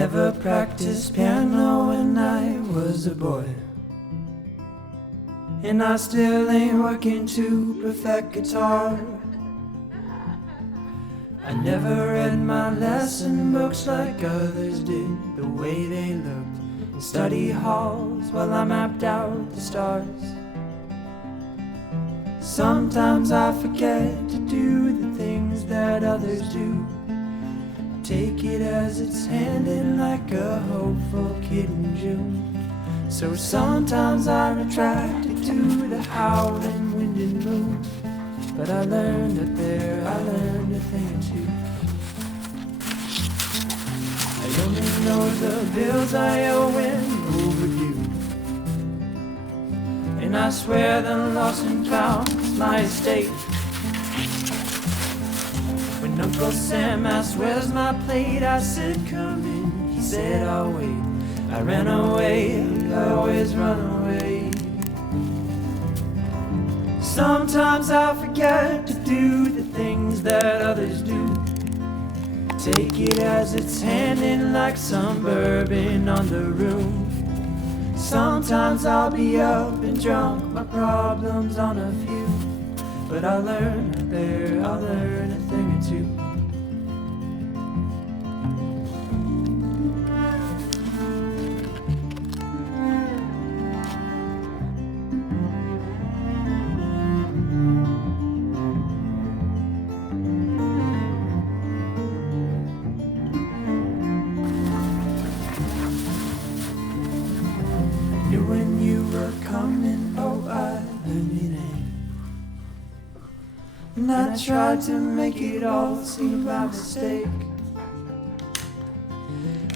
never practiced piano when I was a boy, and I still ain't working to perfect guitar. I never read my lesson books like others did, the way they looked in study halls while I mapped out the stars. Sometimes I forget to do the things that others do. Take it as it's handed like a hopeful kid in June. So sometimes I'm attracted to the howling wind and moon. But I learned that there, I learned a thing or two. I only know the bills I owe and overdue, and I swear the lost and found is my estate. When Uncle Sam asked where's my plate, I said come in. He said I'll wait. I ran away, I always run away. Sometimes I forget to do the things that others do. Take it as it's handed like some bourbon on the room. Sometimes I'll be up and drunk, my problems on a few. But I'll learn there, I'll learn a thing or two. Knew when you were coming, oh I learned your name, and I tried to make it all seem by mistake.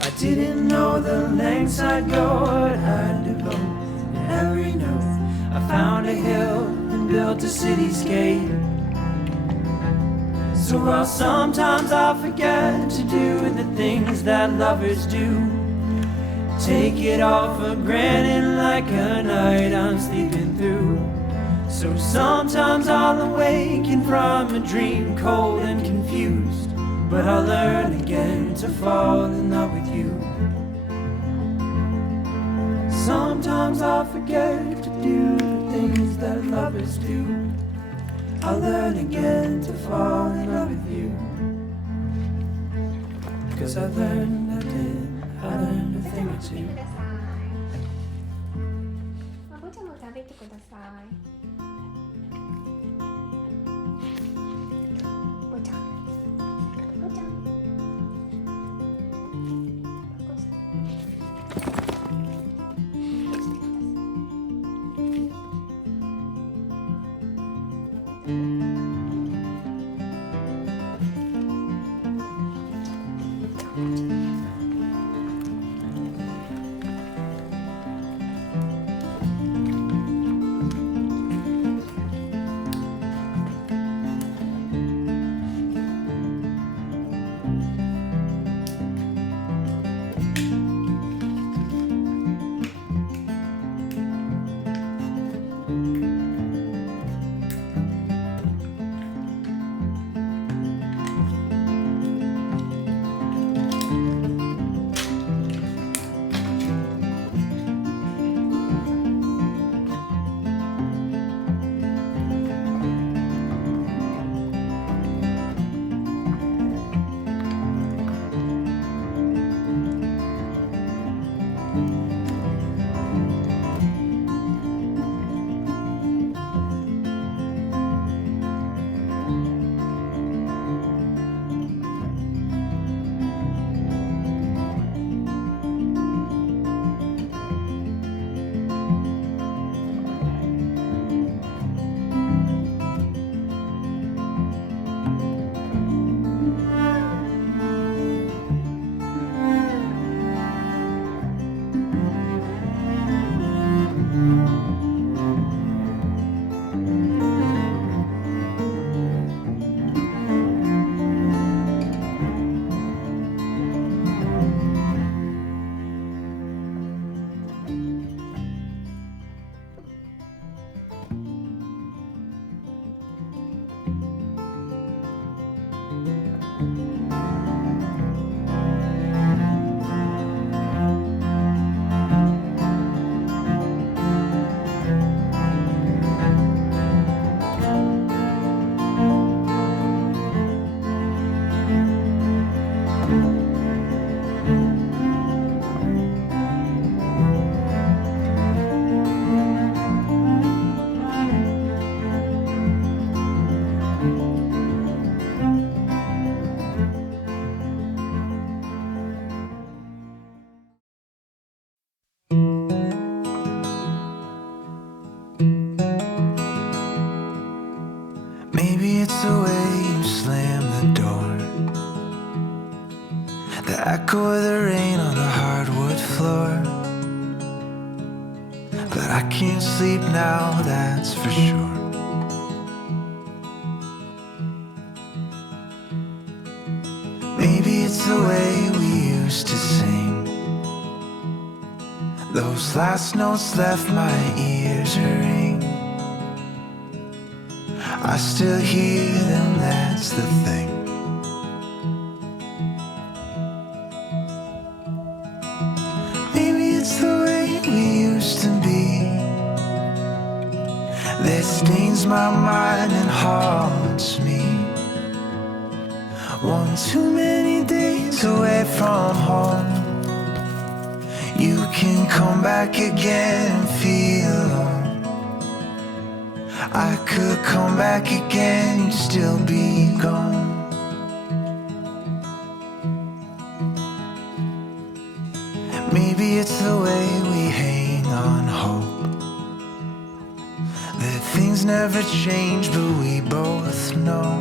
I didn't know the lengths I'd go, what I'd devote in every note. I found a hill and built a cityscape. So while sometimes I forget to do the things that lovers do, take it all for granted like a night I'm sleeping through. So sometimes I'll awaken from a dream cold and confused, but I'll learn again to fall in love with you. Sometimes I'll forget to do the things that lovers do. I'll learn again to fall in love with you. 'Cause I learned, I did, I learned a thing or two. ごちゃごちゃ歩いてください。ごちゃごちゃ。こうして the way you slam the door, the echo of the rain on the hardwood floor. But I can't sleep now, that's for sure. Maybe it's the way we used to sing. Those last notes left my ears a ring. I still hear them, that's the thing. Maybe it's the way we used to be, that stains my mind and haunts me. One too many days away from home, you can come back again and feel alone. I could come back again, you'd still be gone. Maybe it's the way we hang on hope, that things never change, but we both know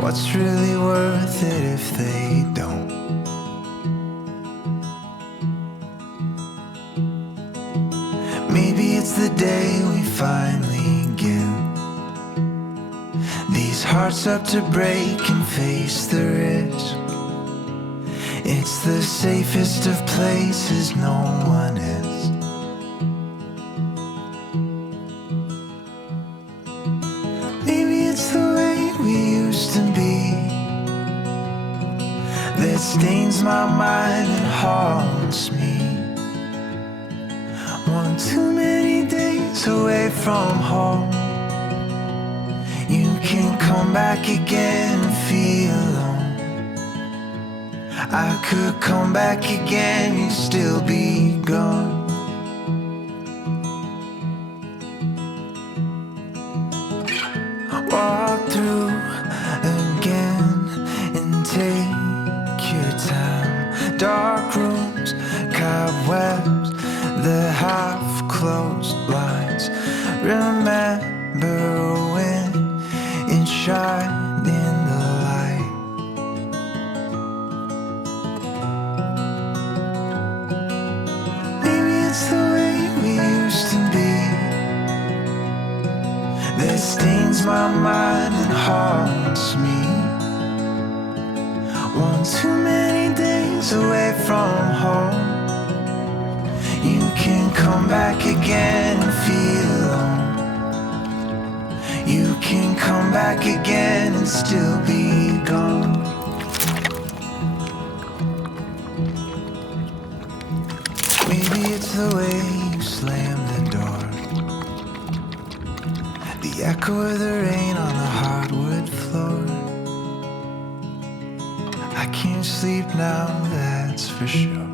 what's really worth it if they don't. Maybe it's the day we finally give these hearts up to break and face the risk. It's the safest of places, no one is. Maybe it's the way we used to be, that stains my mind and haunts me. One too many days away from home, you can come back again and feel alone. I could come back again, you'd still be gone. Walk through again and take your time. Dark rooms, cobwebs, the half-closed blinds. Remember when it shined in the light. Maybe it's the way we used to be, that stains my mind and haunts me. One too many days away from home, you can come back again and feel alone. You can come back again and still be gone. Maybe it's the way you slam the door, the echo of the rain on the hardwood floor. I can't sleep now, that's for sure.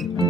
い。